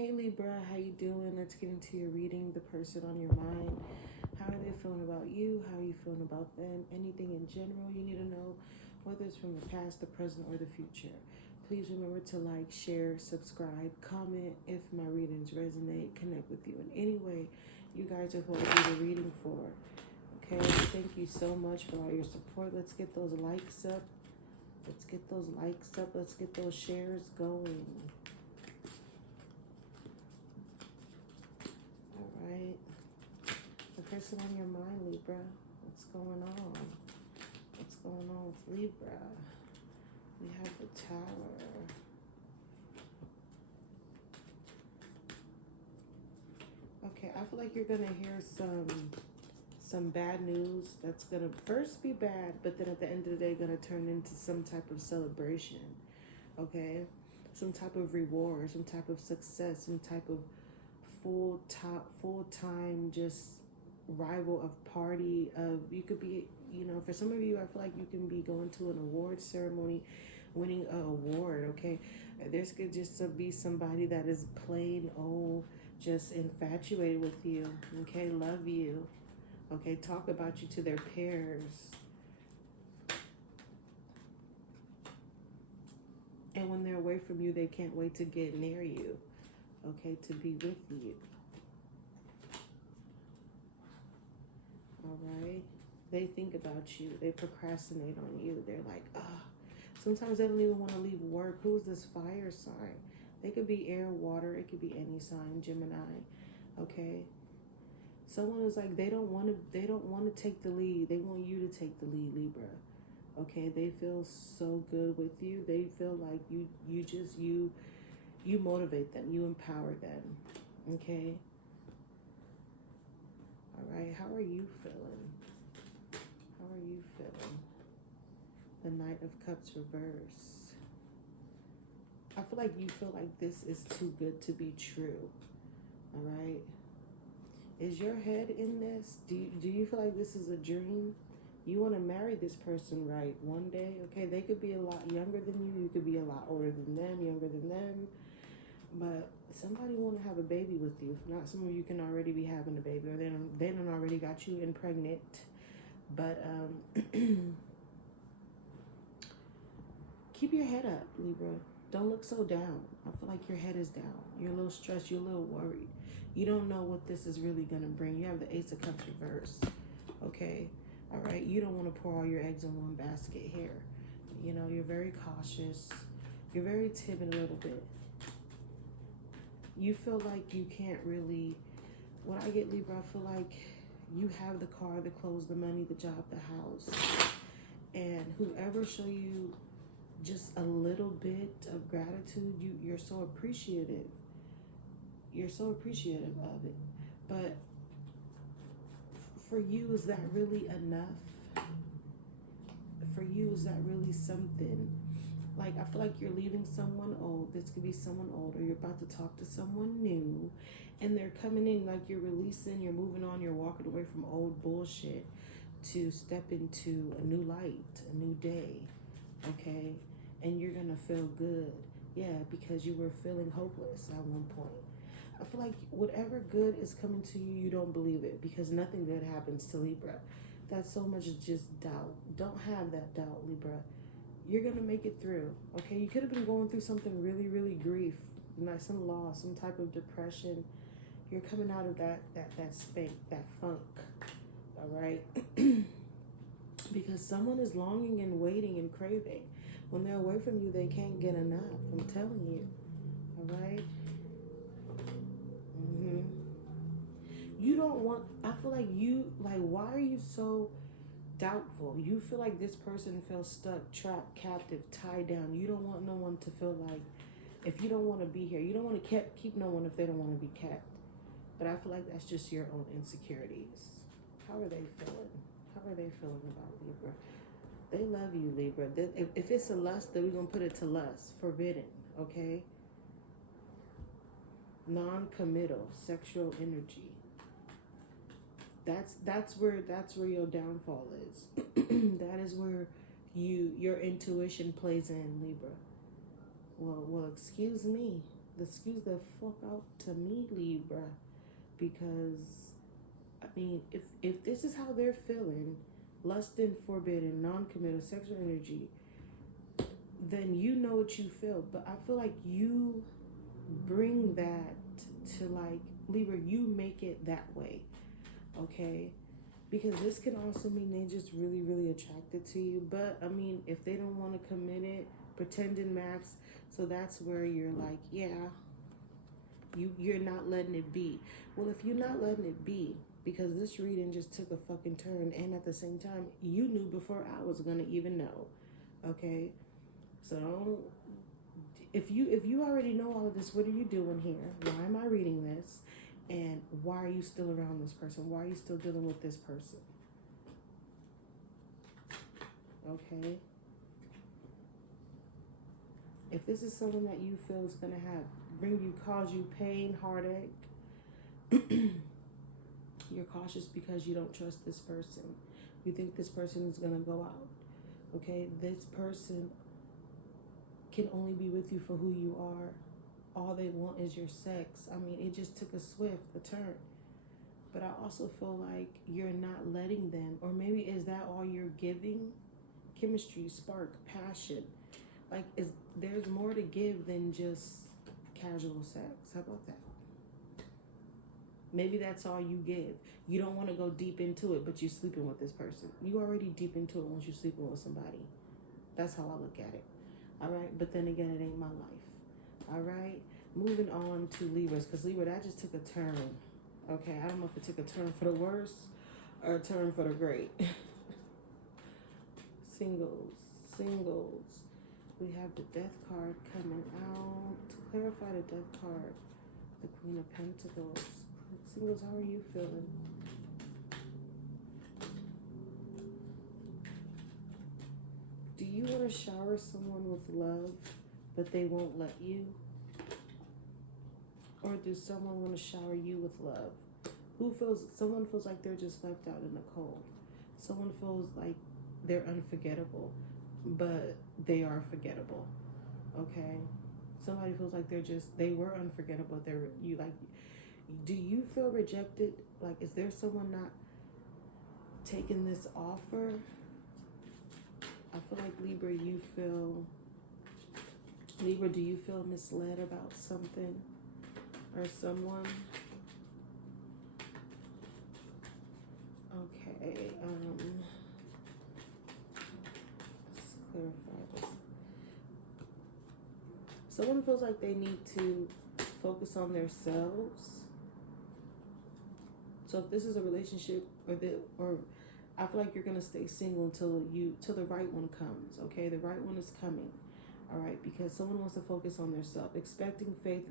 Hey Libra, how you doing? Let's get into your reading. The person on your mind. How are they feeling about you? How are you feeling about them? Anything in general you need to know, whether it's from the past, the present, or the future. Please remember to like, share, subscribe, comment if my readings resonate, connect with you in any way you guys are going to do the reading for. Okay, thank you so much for all your support. Let's get those likes up. Let's get those likes up. Let's get those shares going. Right, the person on your mind, Libra. What's going on? What's going on with Libra? We have the Tower. Okay, I feel like you're gonna hear some bad news that's gonna first be bad, but then at the end of the day gonna turn into some type of celebration. Okay, some type of reward, some type of success, some type of full time just rival of party of, you could be, for some of you, I feel like you can be going to an award ceremony, winning an award. Okay, there's could just be somebody that is plain old just infatuated with you. Okay, love you. Okay, talk about you to their peers, and when they're away from you, they can't wait to get near you. Okay, to be with you. All right, they think about you, they procrastinate on you, they're like, sometimes they don't even want to leave work. Who's this fire sign? They could be air, water, it could be any sign, Gemini. Okay, someone is like, they don't want to take the lead, they want you to take the lead, Libra. Okay, they feel so good with you, they feel like you motivate them, you empower them. Okay, all right, how are you feeling? How are you feeling? The Knight of Cups reverse. I feel like you feel like this is too good to be true. All right, is your head in this? Do you feel like this is a dream? You want to marry this person, right, one day. Okay, they could be a lot younger than you, you could be a lot older than them, younger than them, but somebody want to have a baby with you. If not, some of you can already be having a baby, or they done already got you impregnant. But keep your head up, Libra. Don't look so down. I feel like your head is down. You're a little stressed, you're a little worried. You don't know what this is really going to bring. You have the Ace of Cups reversed. Okay, all right, you don't want to pour all your eggs in one basket here. You're very cautious, you're very timid a little bit. You feel like you can't really, what I get, Libra, I feel like you have the car, the clothes, the money, the job, the house, and whoever show you just a little bit of gratitude, you're so appreciative. You're so appreciative of it. But for you, is that really enough? For you, is that really something? Like, I feel like you're leaving someone old. This could be someone old, or you're about to talk to someone new, and they're coming in, like you're releasing, you're moving on, you're walking away from old bullshit to step into a new light, a new day. Okay, and you're gonna feel good. Yeah, because you were feeling hopeless at one point. I feel like whatever good is coming to you, you don't believe it, because nothing good happens to Libra. That's so much just doubt. Don't have that doubt, Libra. You're gonna make it through. Okay, you could have been going through something really, really grief, like some loss, some type of depression. You're coming out of that spank, that funk. All right, because someone is longing and waiting and craving. When they're away from you, they can't get enough. I'm telling you. All right. You don't want, I feel like why are you so doubtful? You feel like this person feels stuck, trapped, captive, tied down. You don't want no one to feel like, if you don't want to be here, you don't want to keep no one if they don't want to be kept. But I feel like that's just your own insecurities. How are they feeling? How are they feeling about Libra? They love you, Libra. If it's a lust, then we're going to put it to lust. Forbidden, okay? Non-committal, sexual energy. That's where your downfall is. That is where your intuition plays in, Libra. Well, excuse me. excuse the fuck out to me, Libra, because I mean, if this is how they're feeling, lust and forbidden, non-committal sexual energy, then you know what you feel. But I feel like you bring that to, like, Libra, you make it that way, okay? Because this can also mean they just really, really attracted to you. But I mean, if they don't want to commit it, pretending max. So that's where you're like, yeah, you're not letting it be. Well, if you're not letting it be, because this reading just took a fucking turn, and at the same time, you knew before I was gonna even know, okay? So don't, if you already know all of this, what are you doing here? Why am I reading this? And why are you still around this person? Why are you still dealing with this person? Okay. If this is someone that you feel is gonna cause you pain, heartache, you're cautious because you don't trust this person. You think this person is gonna go out. Okay, this person can only be with you for who you are. All they want is your sex. I mean, it just took a turn. But I also feel like you're not letting them, or maybe is that all you're giving? Chemistry, spark, passion. Like, there's more to give than just casual sex. How about that? Maybe that's all you give. You don't want to go deep into it, but you're sleeping with this person. You already deep into it once you're sleeping with somebody. That's how I look at it. All right? But then again, it ain't my life. All right? Moving on to Libras, because Libra, that just took a turn. Okay? I don't know if it took a turn for the worse or a turn for the great. Singles. We have the Death card coming out. To clarify the Death card, the Queen of Pentacles. Singles, how are you feeling? Do you want to shower someone with love, but they won't let you? Or does someone want to shower you with love? Someone feels like they're just left out in the cold. Someone feels like they're unforgettable, but they are forgettable. Okay? Somebody feels like they were unforgettable. Do you feel rejected? Like, is there someone not taking this offer? I feel like Libra, do you feel misled about something or someone? Okay, let's clarify this. Someone feels like they need to focus on themselves. So if this is a relationship, or I feel like you're gonna stay single till the right one comes. Okay, the right one is coming. All right, because someone wants to focus on themselves, expecting faith,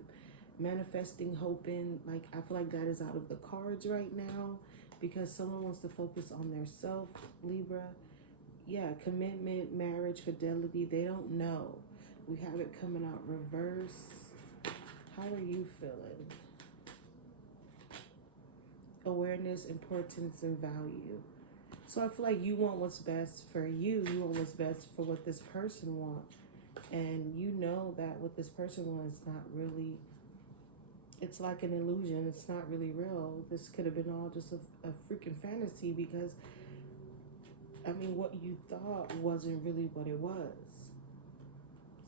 manifesting, hoping. Like, I feel like that is out of the cards right now, because someone wants to focus on their self, Libra. Yeah, commitment, marriage, fidelity. They don't know. We have it coming out reverse. How are you feeling? Awareness, importance, and value. So I feel like you want what's best for you. You want what's best for what this person wants. And you know that what this person wants is not really, it's like an illusion. It's not really real. This could have been all just a freaking fantasy, because, I mean, what you thought wasn't really what it was.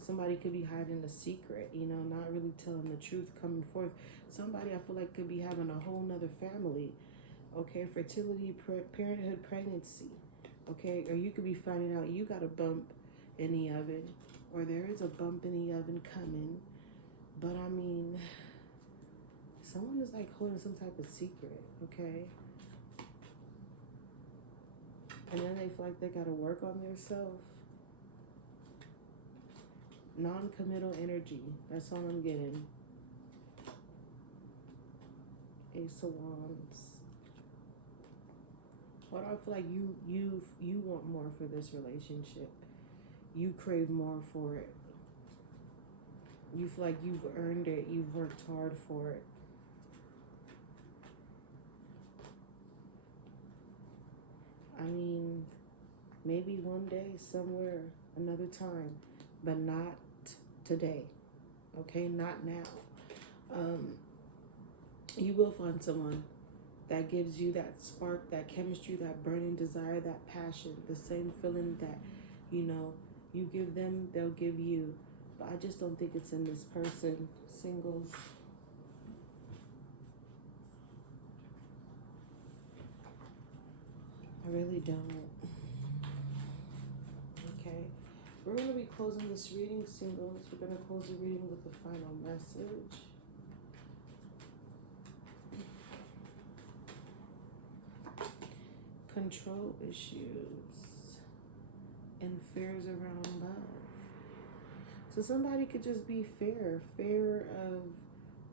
Somebody could be hiding a secret, not really telling the truth, coming forth. Somebody, I feel like, could be having a whole nother family. Okay, fertility, parenthood, pregnancy. Okay, or you could be finding out you got a bump in the oven, or there is a bump in the oven coming. But I mean, someone is like holding some type of secret, okay? And then they feel like they got to work on themselves. Non-committal energy. That's all I'm getting. Ace of Wands. What I feel like you want more for this relationship. You crave more for it. You feel like you've earned it. You've worked hard for it. I mean, maybe one day, somewhere, another time, but not today. Okay, not now. You will find someone that gives you that spark, that chemistry, that burning desire, that passion, the same feeling that, you know, you give them, they'll give you. But I just don't think it's in this person. Singles. I really don't. Okay. We're going to be closing this reading, singles. We're going to close the reading with the final message. Control issues and fears around love. So somebody could just be fear of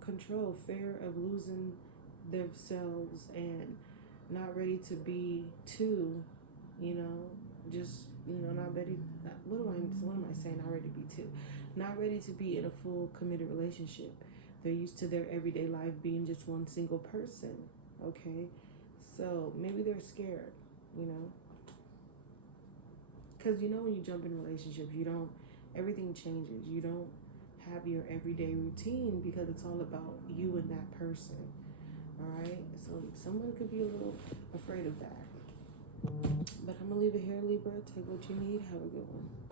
control, fear of losing themselves and not ready to be two, you know, just, you know, not ready. What am I saying? Not ready to be two. Not ready to be in a full committed relationship. They're used to their everyday life being just one single person, okay? So maybe they're scared, you know? Because, you know, when you jump in relationships, everything changes. You don't have your everyday routine because it's all about you and that person. All right? So someone could be a little afraid of that. But I'm going to leave it here, Libra. Take what you need. Have a good one.